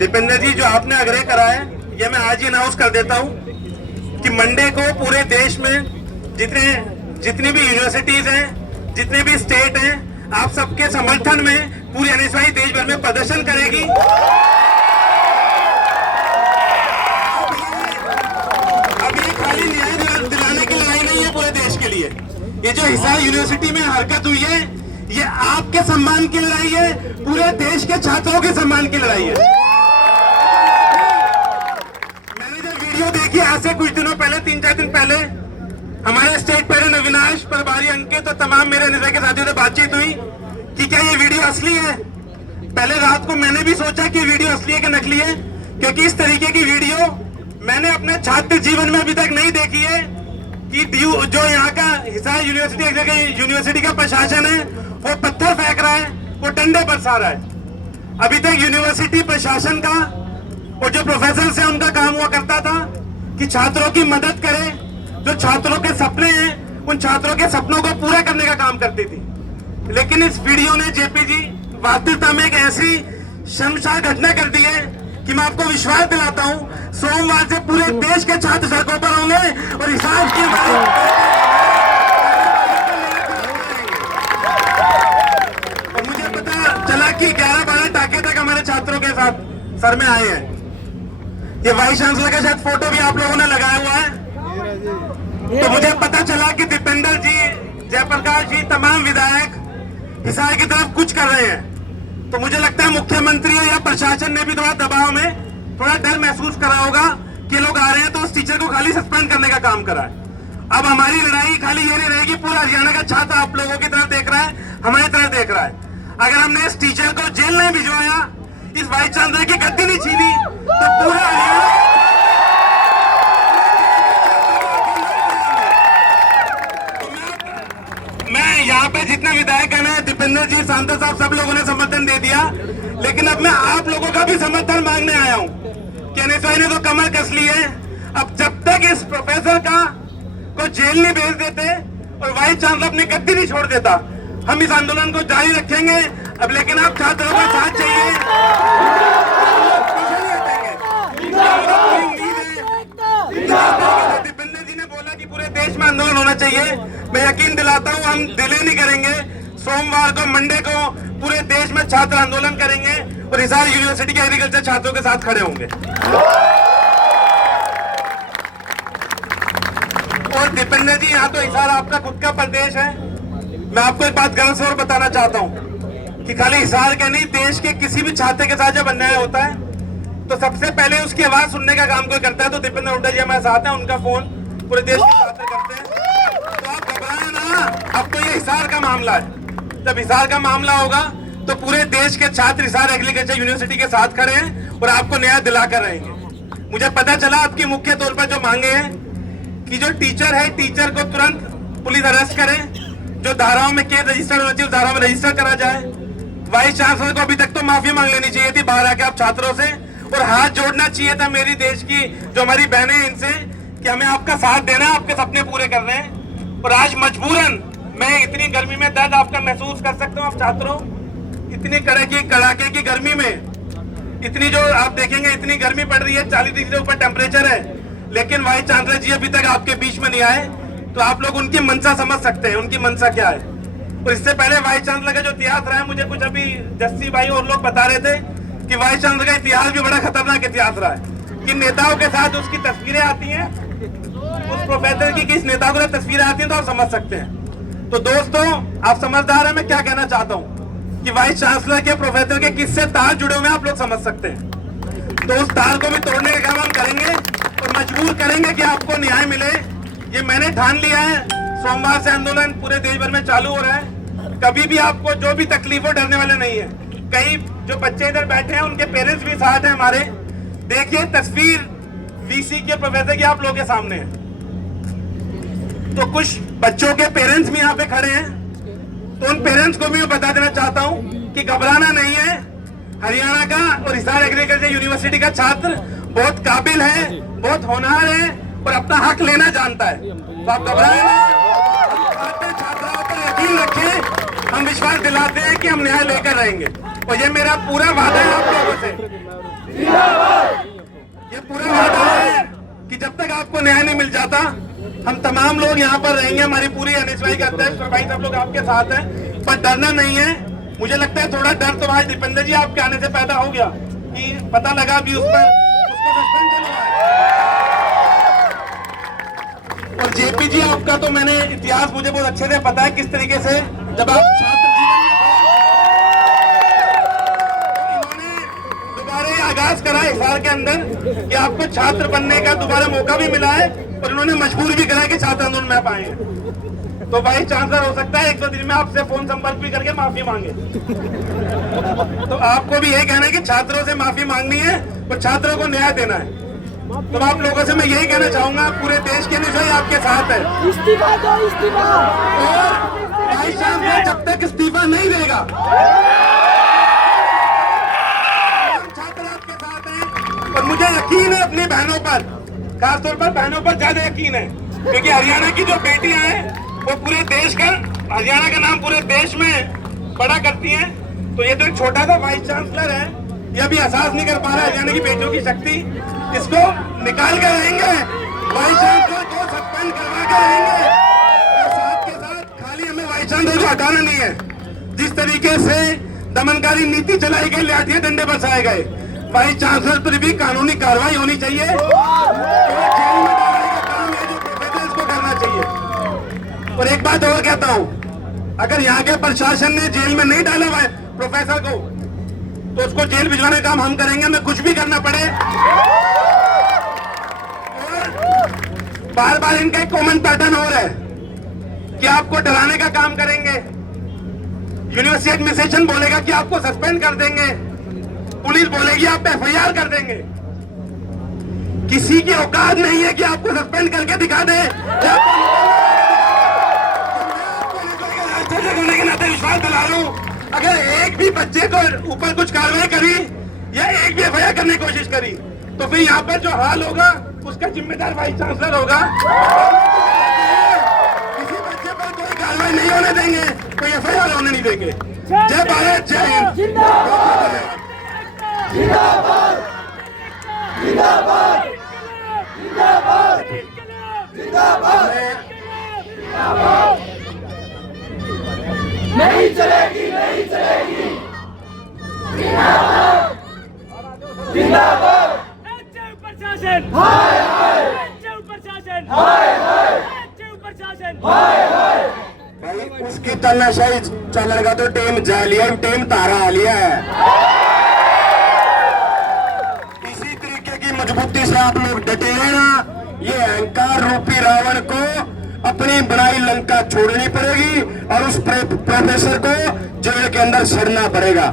दीपेंद्र जी, जो आपने आग्रह करा है ये मैं आज ही अनाउंस कर देता हूं कि मंडे को पूरे देश में जितनी भी यूनिवर्सिटीज हैं, जितने भी स्टेट हैं, आप सबके समर्थन में पूरी एनएसवाई देश भर में प्रदर्शन करेगी। अब ये खाली न्याय दिलाने की लड़ाई नहीं है पूरे देश के लिए। ये जो हिसार यूनिवर्सिटी में हरकत हुई है, ये आपके सम्मान की लड़ाई है, पूरे देश के छात्रों के सम्मान की लड़ाई है। मैंने जब वीडियो देखी आज से कुछ दिनों पहले, 3-4 दिन पहले, हमारे स्टेट पेरेंट अविनाश, प्रभारी अंकित तो तमाम मेरे निधे के साथियों से बातचीत हुई कि क्या ये वीडियो असली है। पहले रात को मैंने भी सोचा कि वीडियो असली है कि नकली है, क्योंकि इस तरीके की वीडियो मैंने अपने छात्र जीवन में अभी तक नहीं देखी है कि जो यहाँ का हिसार यूनिवर्सिटी का प्रशासन है वो पत्थर फेंक रहा है, वो डंडे बरसा रहा है। अभी तक यूनिवर्सिटी प्रशासन का और जो प्रोफेसर से उनका काम हुआ करता था कि छात्रों की मदद करे, जो छात्रों के सपने हैं उन छात्रों के सपनों को पूरा करने का काम करती थी। लेकिन इस वीडियो ने जेपी जी वास्तविकता में एक ऐसी शर्मसार घटना कर दी है कि मैं आपको विश्वास दिलाता हूं, सोमवार से पूरे देश के छात्र सड़कों पर होंगे और हिसार की और मुझे पता चला कि 11-12 टाके तक हमारे छात्रों के साथ सर में आए हैं। ये वाइस चांसलर का शायद फोटो भी आप लोगों ने लगाया हुआ है। तो मुझे पता चला कि दीपेंद्र जी, जयप्रकाश जी, तमाम विधायक हिसार की तरफ कुछ कर रहे हैं। तो मुझे लगता है मुख्यमंत्री या प्रशासन ने भी थोड़ा दबाव में थोड़ा डर महसूस करा होगा कि लोग आ रहे हैं, तो उस टीचर को खाली सस्पेंड करने का काम करा है। अब हमारी लड़ाई खाली ये नहीं रहेगी, पूरा हरियाणा का छात्र आप लोगों की तरफ देख रहा है, हमारी तरफ देख रहा है। अगर हमने इस टीचर को जेल नहीं भिजवाया, इस वाइस चांसलर की गद्दी नहीं छीनी, तो पूरा हरियाणा यहाँ पे जितने विधायक है, दीपेंद्र जी, सांसद साहब, सब लोगों ने समर्थन दे दिया। लेकिन अब मैं आप लोगों का भी समर्थन मांगने आया हूँ कि एनएसवाई ने तो कमर कस ली है। अब जब तक इस प्रोफेसर को जेल नहीं भेज देते और वाइस चांसलर अपनी गद्दी नहीं छोड़ देता, हम इस आंदोलन को जारी रखेंगे। अब लेकिन आप छात्रों का साथ चाहिए। दीपेंद्र जी ने बोला कि पूरे देश में आंदोलन होना चाहिए। मैं यकीन दिलाता हूं हम डिले नहीं करेंगे। सोमवार को, मंडे को पूरे देश में छात्र आंदोलन करेंगे और हिसार यूनिवर्सिटी के एग्रीकल्चर छात्रों के साथ खड़े होंगे। और दीपेंद्र जी, यहाँ तो हिसार आपका खुद का प्रदेश है। मैं आपको एक बात गर्व से और बताना चाहता हूँ कि खाली हिसार के नहीं, देश के किसी भी छात्र के साथ जब अन्याय होता है तो सबसे पहले उसकी आवाज सुनने का काम कोई करता है। तो दीपेंद्र हुड्डा जी हमारे साथ हैं, उनका फोन पूरे देश के छात्र करते हैं। तो आप घबराएं ना, अब तो ये हिसार का मामला है। जब हिसार का मामला होगा तो पूरे देश के छात्र हिसार एग्रीकल्चर यूनिवर्सिटी के साथ खड़े हैं और आपको न्याय दिलाकर रहेंगे। मुझे पता चला आपकी मुख्य तौर पर जो मांगे हैं कि जो टीचर है, टीचर को तुरंत पुलिस अरेस्ट करे, जो धाराओं में केस रजिस्टर होना चाहिए उस धाराओं में रजिस्टर करा जाए। वाइस चांसलर को अभी तक तो माफी मांग लेनी चाहिए थी बाहर आके आप छात्रों से, और हाथ जोड़ना चाहिए था मेरी देश की जो हमारी बहनें हैं इनसे कि हमें आपका साथ देना है, आपके सपने पूरे करने हैं। और आज मजबूरन मैं इतनी गर्मी में दर्द आपका महसूस कर सकता हूँ। आप छात्रों, इतनी कड़ाके की गर्मी में, इतनी जो आप देखेंगे इतनी गर्मी पड़ रही है, 40 डिग्री से ऊपर टेम्परेचर है, लेकिन वाइस चांसलर जी अभी तक आपके बीच में नहीं आए। तो आप लोग उनकी मंशा समझ सकते हैं, उनकी मंशा क्या है। और इससे पहले वाइस चांसलर का जो इतिहास रहा है, मुझे कुछ अभी जस्सी भाई और लोग बता रहे थे कि वाइस चांसलर का इतिहास भी बड़ा खतरनाक इतिहास रहा है कि नेताओं के साथ उसकी तस्वीरें आती हैं, उस प्रोफेसर की किस नेता को तस्वीरें आती हैं, तो आप समझ सकते हैं। तो दोस्तों, आप समझदार हैं, मैं क्या कहना चाहता हूँ कि वाइस चांसलर के, प्रोफेसर के किससे तार जुड़े हुए हैं आप लोग समझ सकते हैं। तो उस तार को भी तोड़ने का काम हम करेंगे और मजबूर करेंगे कि आपको न्याय मिले। ये मैंने ठान लिया है। सोमवार से आंदोलन पूरे देश भर में चालू हो रहा है। कभी भी आपको जो भी तकलीफ हो, डरने वाले नहीं है। कई जो बच्चे इधर बैठे हैं उनके पेरेंट्स भी साथ हैं हमारे। देखिए तस्वीर वीसी के प्रोफेसर की आप लोगों के सामने है। तो कुछ बच्चों के पेरेंट्स भी यहाँ पे खड़े हैं, तो उन पेरेंट्स को भी मैं बता देना चाहता हूँ कि घबराना नहीं है। हरियाणा का और हिसार एग्रीकल्चर यूनिवर्सिटी का छात्र बहुत काबिल है, बहुत होनहार है और अपना हक लेना जानता है। तो आप घबराएं ना, छात्राओं पर यकीन रखें। हम विश्वास दिलाते हैं कि हम न्याय लेकर रहेंगे और ये मेरा पूरा वादा है आप लोगों से। ये पूरा वादा है कि जब तक आपको न्याय नहीं मिल जाता हम तमाम लोग यहाँ पर रहेंगे। हमारी पूरी एनएसवाई के अध्यक्ष और भाई सब लोग आपके साथ हैं, पर डरना नहीं है। मुझे लगता है थोड़ा डर तो आज दीपेंद्र जी आपके आने से पैदा हो गया कि पता लगा भी उसको सस्पेंड चल रहा है। और जेपी जी आपका तो मैंने इतिहास मुझे बहुत अच्छे से पता है किस तरीके से जब आप छात्र जीवन में इन्होंने दोबारा आगाज करा हिसार के अंदर कि आपको छात्र बनने का दोबारा मौका भी मिला है और इन्होंने मजबूर भी करा कि छात्र आंदोलन में आप आए हैं। तो भाई चांसलर हो सकता है 100 दिन में आपसे फोन संपर्क भी करके माफी मांगे। तो आपको भी यही कहना है कि छात्रों से माफी मांगनी है और छात्रों को न्याय देना है। तो आप लोगों से मैं यही कहना चाहूंगा, पूरे देश के निशान आपके साथ है। इस्तीफा दो, इस्तीफा। और भाई चांसलर जब तक इस्तीफा नहीं देगा छात्र आपके साथ हैं। और मुझे यकीन है अपनी बहनों पर, खासतौर पर बहनों पर ज्यादा यकीन है, क्योंकि हरियाणा की जो बेटियां हैं वो पूरे देश का, हरियाणा का नाम पूरे देश में बड़ा करती हैं। तो ये तो एक छोटा सा वाइस चांसलर है, ये अभी एहसास नहीं कर पा रहा है हरियाणा की बेटियों की शक्ति। इसको निकाल कर रहेंगे, वाइस चांसलर को सस्पेंड करवा कर रहेंगे। और साथ के साथ खाली हमें वाइस चांसलर को हटाना नहीं है, जिस तरीके से दमनकारी नीति चलाई गई, लाठियां डंडे बरसाए गए, वाइस चांसलर पर भी कानूनी कार्रवाई होनी चाहिए। जेल में डालने का काम है जो प्रोफेसर को करना चाहिए। और एक बात और कहता हूं, अगर यहाँ के प्रशासन ने जेल में नहीं डाला हुआ है प्रोफेसर को, तो उसको जेल भिजवाने का काम हम करेंगे, हमें कुछ भी करना पड़े। और बार बार इनका एक कॉमन पैटर्न हो रहा है कि आपको डराने का काम करेंगे। यूनिवर्सिटी एडमिनिस्ट्रेशन बोलेगा कि आपको सस्पेंड कर देंगे, पुलिस बोलेगी आप एफआईआर कर देंगे। किसी की औकात नहीं है कि आपको सस्पेंड करके दिखा दे। होने के नाते विश्वास दिला रहा हूं, अगर एक भी बच्चे को ऊपर कुछ कार्रवाई करी या एक भी एफआईआर करने की कोशिश करी, तो फिर यहाँ पर जो हाल होगा उसका जिम्मेदार वाइस चांसलर होगा। किसी बच्चे पर कोई कार्रवाई नहीं होने देंगे, कोई एफआईआर होने नहीं देंगे। जय भारत, जय हिंद। जिंदाबाद, जिंदाबाद, जिंदाबाद, जिंदाबाद। नहीं चलेगी, नहीं चलेगी। जिंदाबाद, जिंदाबाद। प्रशासन हाय हाय, प्रशासन हाय हाय, प्रशासन हाय हाय। भाई उसकी तानाशाही चलेगा तो टीम जा लिया, टीम तारा आ लिया है। इसी तरीके की मजबूती से आप लोग डटे रहना। ये अहंकार रूपी रावण को अपनी बनाई लंका छोड़नी पड़ेगी और उस प्रोफेसर को जेल के अंदर सड़ना पड़ेगा।